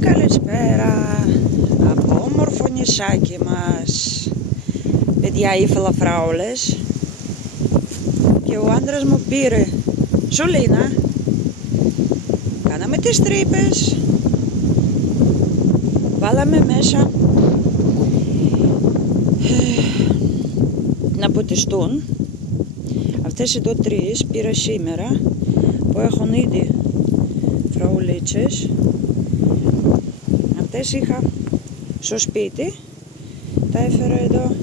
Καλησπέρα από όμορφο νησάκι μας. Παιδιά, ήθελα φράουλες και ο άντρας μου πήρε σωλήνα. Κάναμε τις τρύπες, βάλαμε μέσα να ποτιστούν. Αυτές εδώ τρεις πήρα σήμερα που έχουν ήδη φραουλίτσες. Αυτές είχα στο σπίτι, τα έφερα εδώ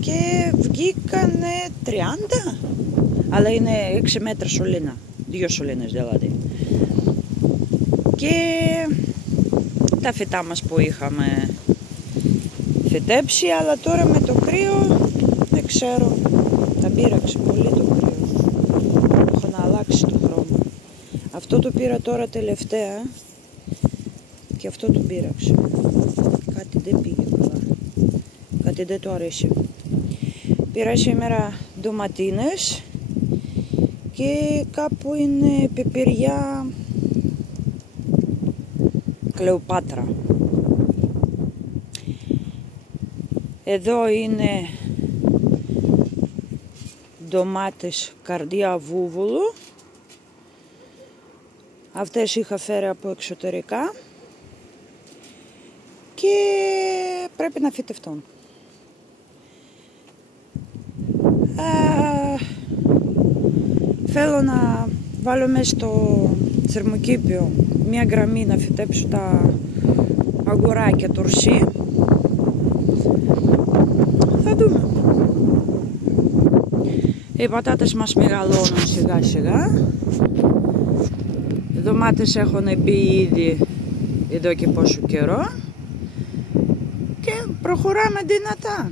και βγήκανε 30, αλλά είναι 6 μέτρα σωλήνα, 2 σωλήνες δηλαδή. Και τα φυτά μας που είχαμε φυτέψει, αλλά τώρα με το κρύο δεν ξέρω, τα πήραξε πολύ το κρύο, έχω να αλλάξει το χρώμα. Αυτό το πήρα τώρα τελευταία και αυτό το πήραξε, κάτι δεν πήγε καλά, κάτι δεν το αρέσει. Πήρα σήμερα ντοματίνες και κάπου είναι πιπηριά Κλεοπάτρα. Εδώ είναι ντομάτες καρδιά βούβουλου. Αυτές είχα φέρει από εξωτερικά και πρέπει να φυτευτούν. Θέλω να βάλω μέσα στο θερμοκήπιο μια γραμμή να φυτέψω τα αγοράκια τουρσί. Θα δούμε. Οι πατάτες μας μεγαλώνουν σιγά σιγά. Οι ντομάτες έχουν μπει ήδη εδώ και πόσο καιρό και προχωράμε δυνατά.